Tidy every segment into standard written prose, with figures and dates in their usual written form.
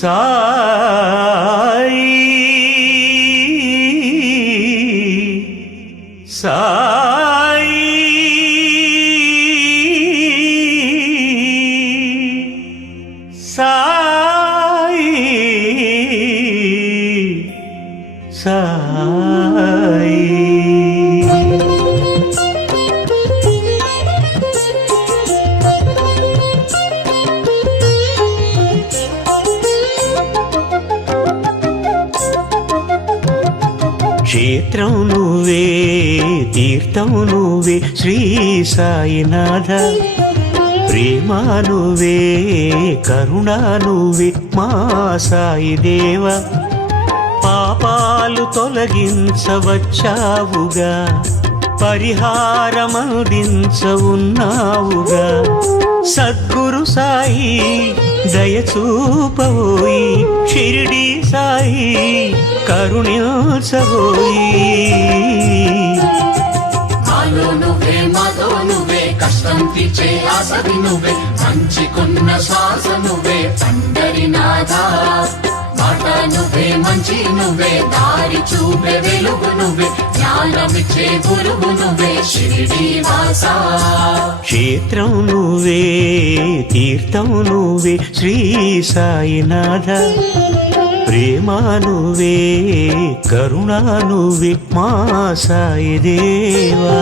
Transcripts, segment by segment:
సాయి సాయి సాయి సాయి. క్షేత్రం నువ్వే తీర్థం నువ్వే శ్రీ సాయినాథ, ప్రేమ నువ్వే కరుణ నువ్వే మా సాయి దేవ. పాపాలు తొలగించవచ్చావుగా, పరిహారమందించవున్నావుగా. సద్గురు సాయి దయచూపవోయి, షిరిడి సాయి కరుణించవోయి. మాలో నువ్వే మాతో నువ్వే, కష్టం తీర్చే ఆసరి నువ్వే, మంచికున్న శ్వాస నువ్వే పండరినాథా. మాట నువ్వే మంచి నువ్వే, దారి చూపే వెలుగు నువ్వే, జ్ఞానమిచ్చే గురువు నువ్వే షిరిడి వాసా. క్షేత్రం నువ్వే తీర్థం నువ్వే శ్రీ సాయినాథ, ప్రేమ నువ్వే కరుణ నువ్వే మా సాయి దేవా.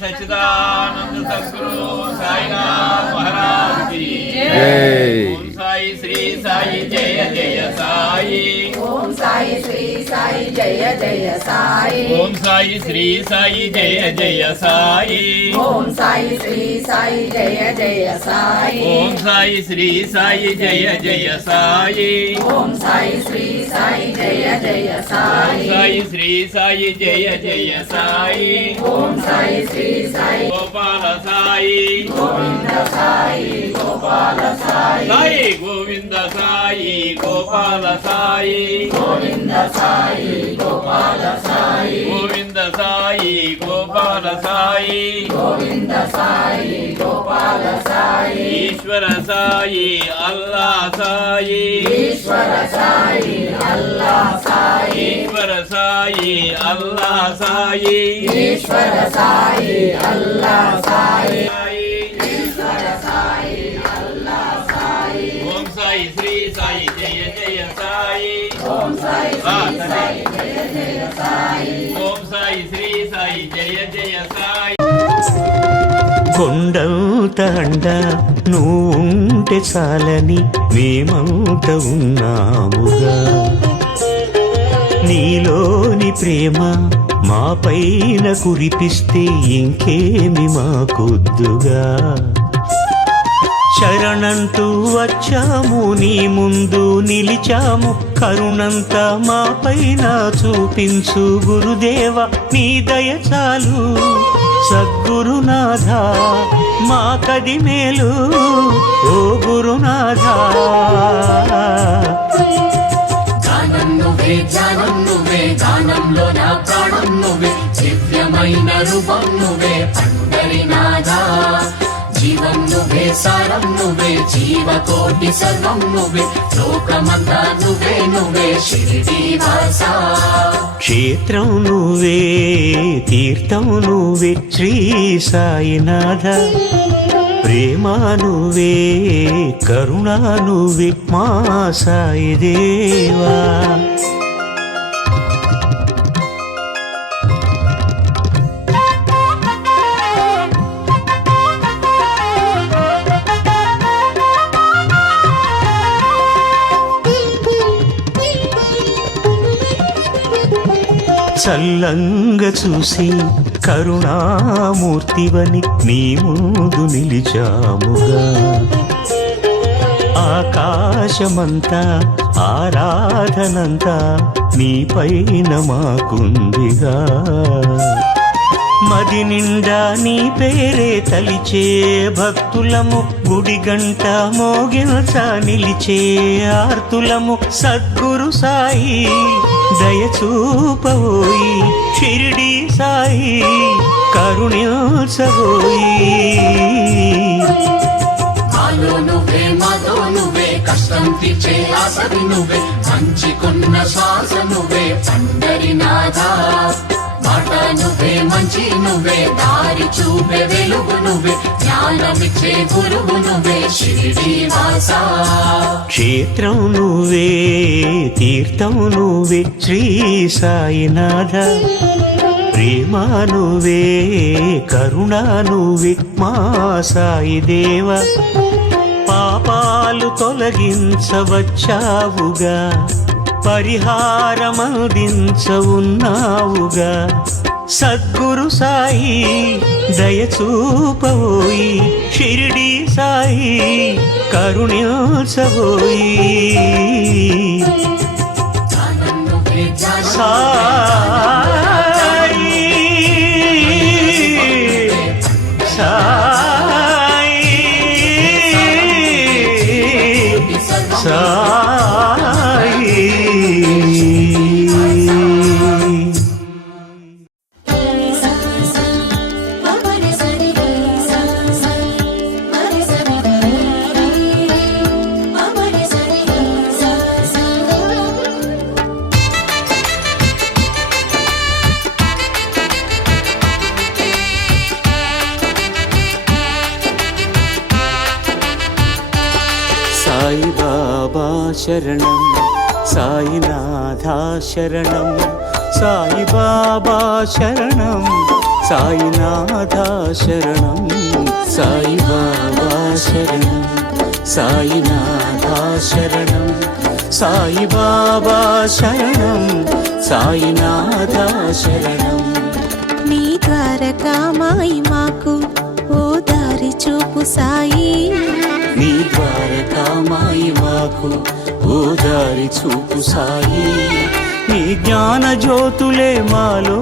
सच्चिदानंद सद्गुरु साईनाथ महाराज की जय। ओम साई श्री साई जय जय साई। ओम साई श्री साई जय जय साई। ओम साई श्री साई जय जय साई। ओम साई श्री साई जय जय साई। ओम साई श्री साई जय जय साई। ओम साई श्री साई जय जय साई। साई श्री साई जय जय साई। ओम साई श्री साई गोपाल साई गोविंद साई गोपाल साई साई गोविंद साई गोपाल साई गोविंद साई गोपाल साई गोविंद साई गोपाल साई गोविंद साई गोपाल साई ईश्वर साई अल्लाह साई ईश्वर साई अल्लाह साई ईश्वर साई अल्लाह साई ईश्वर साई अल्लाह साई ईश्वर साई अल्लाह साई ओम साई श्री साई जय जय साई ओम साई श्री साई जय जय साई ओम साई श्री साई जय जय साई కొండంత అండ నువ్వుంటే చాలని మేమంత ఉన్నాముగా, నీలోని ప్రేమ మా పైన కురిపిస్తే ఇంకేమి మాకొద్దుగా. శరణంటూ వచ్చాము నీ ముందు నిలిచాము, కరుణంతా మా పైన చూపించు గురుదేవ. నీ దయ చాలు సద్గురునాథ, మా కది మేలు ఓ గురునాథ. గానం నువ్వే ధ్యానం నువ్వే, గానంలో నా ప్రాణం నువ్వే, దివ్యమైన రూపం నువ్వే పండరినాథా. జీవం నువ్వే సారం నువ్వే, జీవకోటి సర్వం నువ్వే, లోకమంతా నువ్వే నువ్వే షిరిడి వాసా. క్షేత్రం నువ్వే తీర్థం నువ్వే శ్రీ సాయినాథ, ప్రేమ నువ్వే కరుణ నువ్వే మా సాయి దేవా. చల్లంగా చూసి కరుణామూర్తివని నీ ముందు నిలిచాముగా, ఆకాశమంతా ఆరాధనంతా నీ పైన మాకుందిగా. మది నిండా నీ పేరే తలిచే భక్తులము, గుడి గంట మోగిల్చ నిలిచే ఆర్తులము. సద్గురు సాయి దయచూపవోయి, షిరిడి సాయి కరుణించవోయి. మాలో నువ్వే మాతో నువ్వే, కష్టం తీర్చే ఆసరి నువ్వే, మంచికున్న శ్వాస నువ్వే పండరినాథా. మాట నువ్వే మంచి నువ్వే, దారి చూపే వెలుగు నువ్వే, జ్ఞానమిచ్చే గురువు నువ్వే షిరిడి వాసా. క్షేత్రం నువ్వే తీర్థం నువ్వే శ్రీ సాయినాథ. ప్రేమ నువ్వే కరుణ నువ్వే మా సాయి దేవ. పాపాలు తొలగించవచ్చావుగా, పరిహారమందించవున్నావుగా. సద్గురు సాయి దయచూపవోయి, షిరిడి సాయి కరుణించవోయి. జ్ఞానం నువ్వే జ్ఞానం సాయి సాయి సాయి. సాయి బాబా శరణం, సాయినాథా శరణం. సాయి బాబా శరణం, సాయినాథా శరణం. సాయి బాబా శరణం, సాయినాథా శరణం. సాయి బాబా శరణం, సాయినాథా శరణం. నీ ద్వారకామాయి మాకు ఓ దారి చూపు సాయి. నీ ద్వారకామాయి మాకు ఓ దారి చూపు సాయి. నీ జ్ఞాన జ్యోతులే మాలో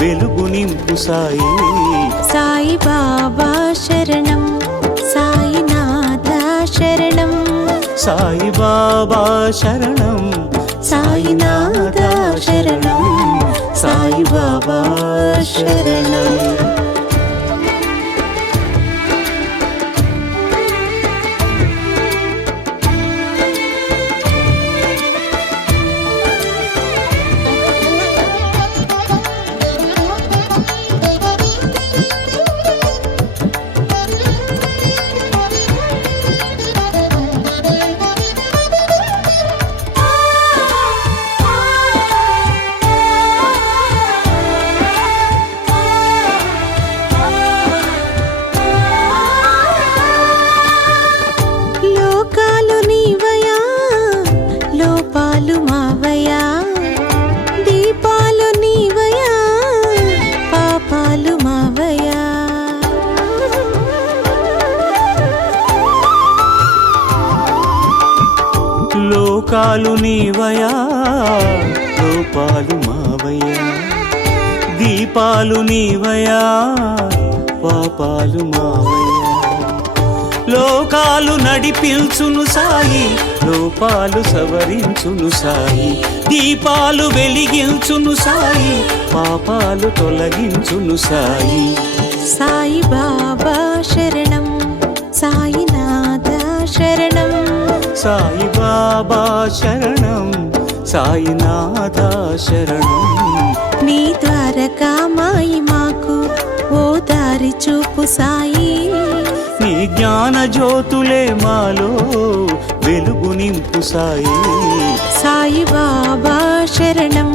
వెలుగు నింపు సాయి. సాయి బాబా శరణం, సాయినాథ శరణం. సాయి బాబా శరణం, సాయినాథ శరణం. సాయి బాబా శరణం. లోకాలు నీవయా, లోపాలు మావయా. దీపాలు నీవయా, పాపాలు మావయా. లోకాలు నీవయా, లోపాలు మావయ్యా. దీపాలు నీవయా, పాపాలు మావయ్యా. లోకాలు నడిపించును సాయి, లోపాలు సవరించును సాయి. దీపాలు వెలిగించును సాయి, పాపాలు తొలగించును సాయి. సాయి బాబా శరణం, సాయినాథ శరణం. సాయి బాబా శరణం, సాయినాథ శరణం. నీ ద్వారకామాయి మాకు ఓ దారి చూపు సాయి. నీ జ్ఞాన జ్యోతులే మాలో వెలుగు నింపు సాయి. సాయి బాబా శరణం,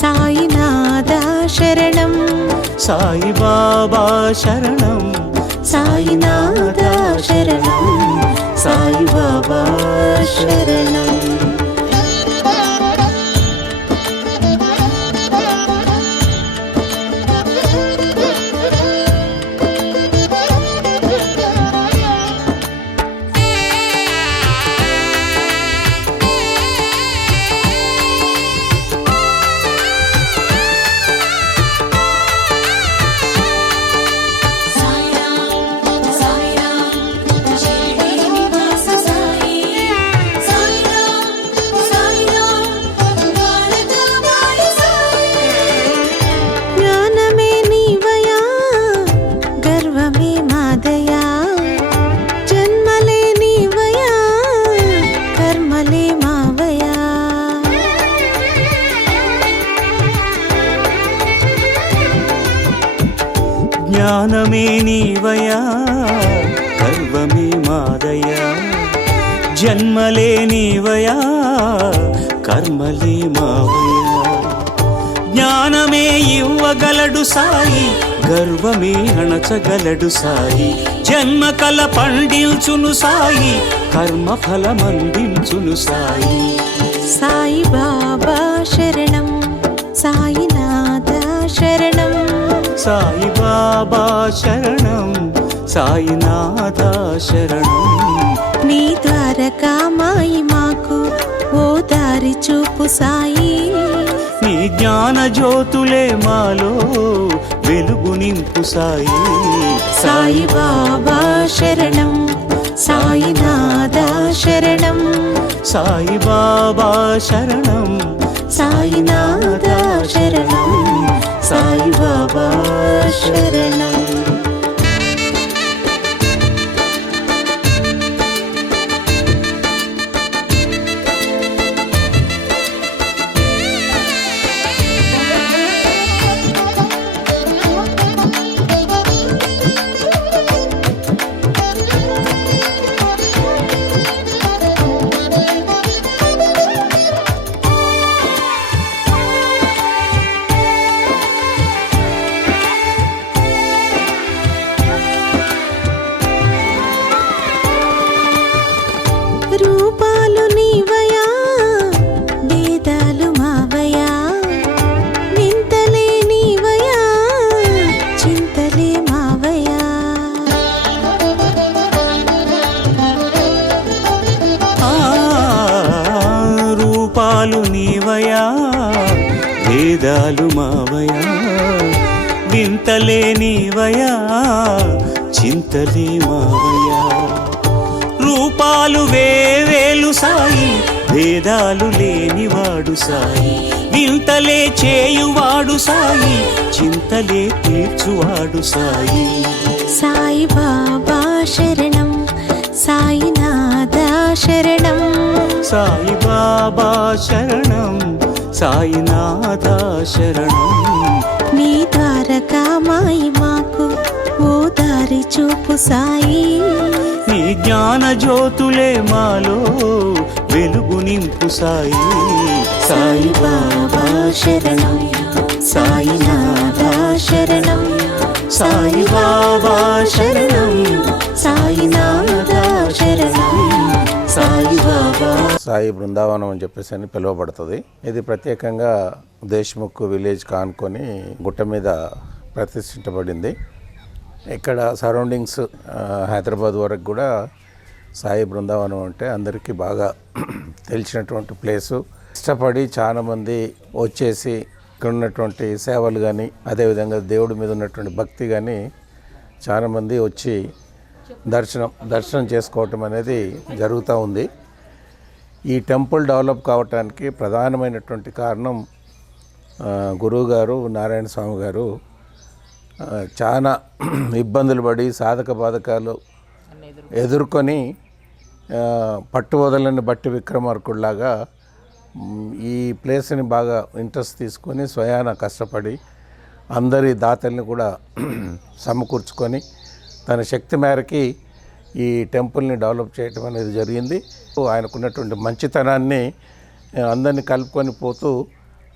సాయినాథ శరణం. సాయి బాబా శరణం, సాయినాథ శరణం. సాయి బాబా శరణం. గర్వమే మాదయా జన్మలే నీవయా కర్మలే మావయా జ్ఞానమే నీవయా గర్వమే మాదయా జన్మలే నీవయా కర్మలే మావయా జ్ఞానమే ఇవ్వగలడు సాయి గర్వమే అణచగలడు సాయి జన్మ కల పండించును సాయి కర్మ ఫలమందించును సాయి సాయి బాబా శరణం సాయినాథ శరణం సాయి బాబా శరణం సాయినాథ శరణం నీ ద్వారకా మాయి మాకు ఓ దారి చూపు సాయి నీ జ్ఞాన జ్యోతులే మాలో వెలుగు నింపు సాయి సాయి బాబా శరణం సాయినాథ శరణం సాయి బాబా శరణం సాయినాథ శరణం సాయి బాబా శరణం రూపాలు నీవయా వేదాలు మావయా వింతలే నీవయా చింతలే మావయా ఆ, రూపాలు నీవయా వేదాలు మావయా వింతలే నీవయా చింతలే మావయా రూపాలు వేవేలు సాయి భేదాలు లేనివాడు సాయి వింతలే చేయువాడు సాయి చింతలే తీర్చువాడు సాయి సాయి బాబా శరణం సాయినాథ శరణం సాయి బాబా శరణం సాయినాథ శరణం నీ ద్వారకా మాయి మాకు ఓ దారి చూపు సాయి నీ జ్ఞాన జ్యోతులే మాలో వెలుగు నింపు సాయి సాయి బాబా శరణం సాయినాథ శరణం సాయి బాబా శరణం సాయినాథ శరణం సాయి బాబా సాయి బృందావనం అని చెప్పేసి అని పిలువబడుతుంది. ఇది ప్రత్యేకంగా దేశ్ముఖ్ విలేజ్ కానుకొని గుట్ట మీద ప్రతిష్ఠించబడింది. ఇక్కడ సరౌండింగ్స్ హైదరాబాద్ వరకు కూడా సాయి బృందావనం అంటే అందరికీ బాగా తెలిసినటువంటి ప్లేసు. ఇష్టపడి చాలామంది వచ్చేసి ఇక్కడ ఉన్నటువంటి సేవలు కానీ అదేవిధంగా దేవుడి మీద ఉన్నటువంటి భక్తి కానీ చాలామంది వచ్చి దర్శనం చేసుకోవటం అనేది జరుగుతూ ఉంది. ఈ టెంపుల్ డెవలప్ కావటానికి ప్రధానమైనటువంటి కారణం గురువుగారు నారాయణ స్వామి గారు చాలా ఇబ్బందులు పడి సాధక బాధకాలు ఎదుర్కొని పట్టు వదలని బట్టి విక్రమార్కుడిలాగా ఈ ప్లేస్ని బాగా ఇంట్రెస్ట్ తీసుకొని స్వయాన కష్టపడి అందరి దాతల్ని కూడా సమకూర్చుకొని తన శక్తి మేరకి ఈ టెంపుల్ని డెవలప్ చేయటం అనేది జరిగింది. ఆయనకున్నటువంటి మంచితనాన్ని అందరినీ కలుపుకొని పోతూ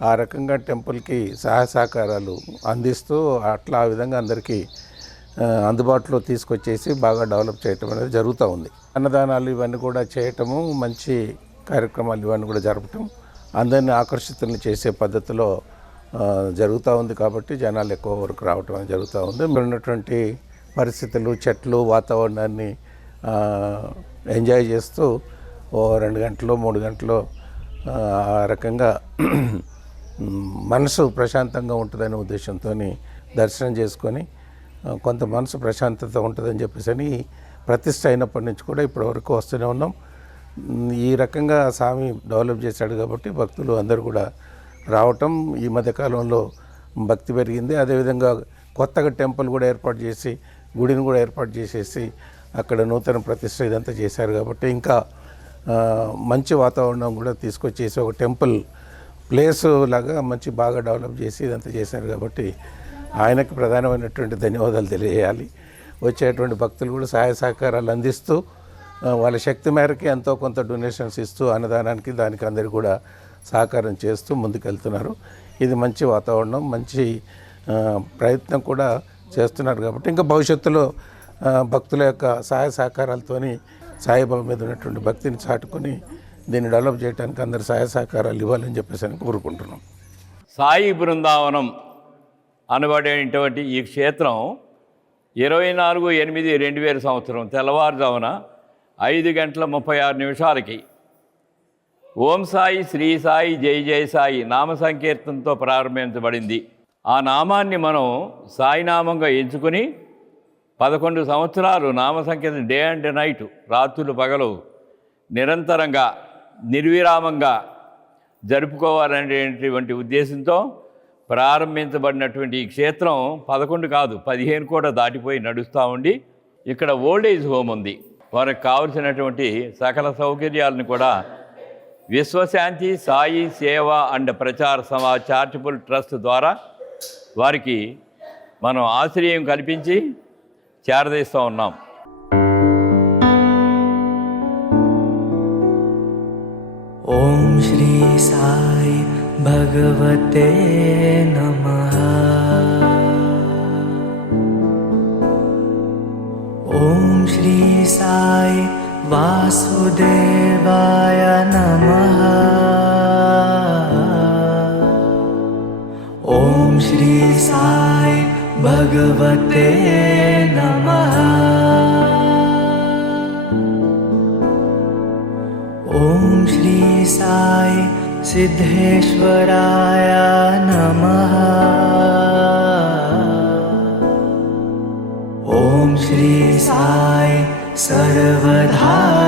ఆ రకంగా టెంపుల్కి సహాయ సహకారాలు అందిస్తూ అట్లా ఆ విధంగా అందరికీ అందుబాటులో తీసుకొచ్చేసి బాగా డెవలప్ చేయటం అనేది జరుగుతూ ఉంది. అన్నదానాలు ఇవన్నీ కూడా చేయటము, మంచి కార్యక్రమాలు ఇవన్నీ కూడా జరపటం, అందరినీ ఆకర్షితులను చేసే పద్ధతిలో జరుగుతూ ఉంది. కాబట్టి జనాలు ఎక్కువ వరకు రావటం అనేది జరుగుతూ ఉంది. ఉన్నటువంటి పరిస్థితులు, చెట్లు, వాతావరణాన్ని ఎంజాయ్ చేస్తూ ఓ 2 గంటలు 3 గంటలు ఆ రకంగా మనసు ప్రశాంతంగా ఉంటుందనే ఉద్దేశంతో దర్శనం చేసుకొని కొంత మనసు ప్రశాంతత ఉంటుందని చెప్పేసి ప్రతిష్ట అయినప్పటి నుంచి కూడా ఇప్పటి వరకు వస్తూనే ఉన్నాం. ఈ రకంగా స్వామి డెవలప్ చేశాడు కాబట్టి భక్తులు అందరూ కూడా రావటం, ఈ మధ్యకాలంలో భక్తి పెరిగింది. అదేవిధంగా కొత్తగా టెంపుల్ కూడా ఏర్పాటు చేసి గుడిని కూడా ఏర్పాటు చేసేసి అక్కడ నూతన ప్రతిష్ట ఇదంతా చేశారు కాబట్టి ఇంకా మంచి వాతావరణం కూడా తీసుకొచ్చేసి ఒక టెంపుల్ ప్లేస్ లాగా మంచి బాగా డెవలప్ చేసి ఇదంతా చేశారు కాబట్టి ఆయనకు ప్రధానమైనటువంటి ధన్యవాదాలు తెలియజేయాలి. వచ్చేటువంటి భక్తులు కూడా సహాయ సహకారాలు అందిస్తూ వాళ్ళ శక్తి మేరకి ఎంతో కొంత డొనేషన్స్ ఇస్తూ అన్నదానానికి దానికి అందరికీ కూడా సహకారం చేస్తూ ముందుకెళ్తున్నారు. ఇది మంచి వాతావరణం, మంచి ప్రయత్నం కూడా చేస్తున్నారు కాబట్టి ఇంకా భవిష్యత్తులో భక్తుల యొక్క సహాయ సహకారాలతోని సాయిబాబా మీద ఉన్నటువంటి భక్తిని చాటుకొని దీన్ని డెవలప్ చేయడానికి అందరు సహాయ సహకారాలు ఇవ్వాలని చెప్పేసి అని కోరుకుంటున్నాం. సాయి బృందావనం అనబడేటువంటి ఈ క్షేత్రం 24/8/2000 సంవత్సరం తెల్లవారుజామున 5:36 ఓం సాయి, శ్రీ సాయి, జై జై సాయి నామ సంకీర్తనతో ప్రారంభించబడింది. ఆ నామాన్ని మనం సాయినామంగా ఎంచుకుని 11 సంవత్సరాలు నామ సంకీర్తన డే అండ్ నైట్, రాత్రులు పగలు నిరంతరంగా నిర్విరామంగా జరుపుకోవాలనేటువంటి ఉద్దేశంతో ప్రారంభించబడినటువంటి ఈ క్షేత్రం 11 కాదు 15 కూడా దాటిపోయి నడుస్తూ ఉండి ఇక్కడ ఓల్డ్ ఏజ్ హోమ్ ఉంది. వారికి కావలసినటువంటి సకల సౌకర్యాలను కూడా విశ్వశాంతి సాయి సేవ అండ్ ప్రచార సమాజ్ చారిటబుల్ ట్రస్ట్ ద్వారా వారికి మనం ఆశ్రయం కల్పించి చేరదీస్తూ ఉన్నాం. ఓం శ్రీ సాయి భగవతే నమః. ఓం శ్రీ సాయి వాసుదేవాయ నమః. ఓం శ్రీ సాయి భగవతే నమః. ఓం శ్రీ సాయి సిద్ధేశ్వరాయ నమః. ఓం శ్రీ సాయి సర్వధారాయ